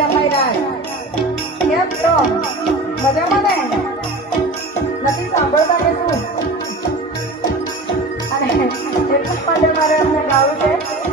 જમાઈ કેમ છો? મજામાં ને? નથી સાંભળતા કે શું? અને એટલું જ માટે મારે અમને ગાવું છે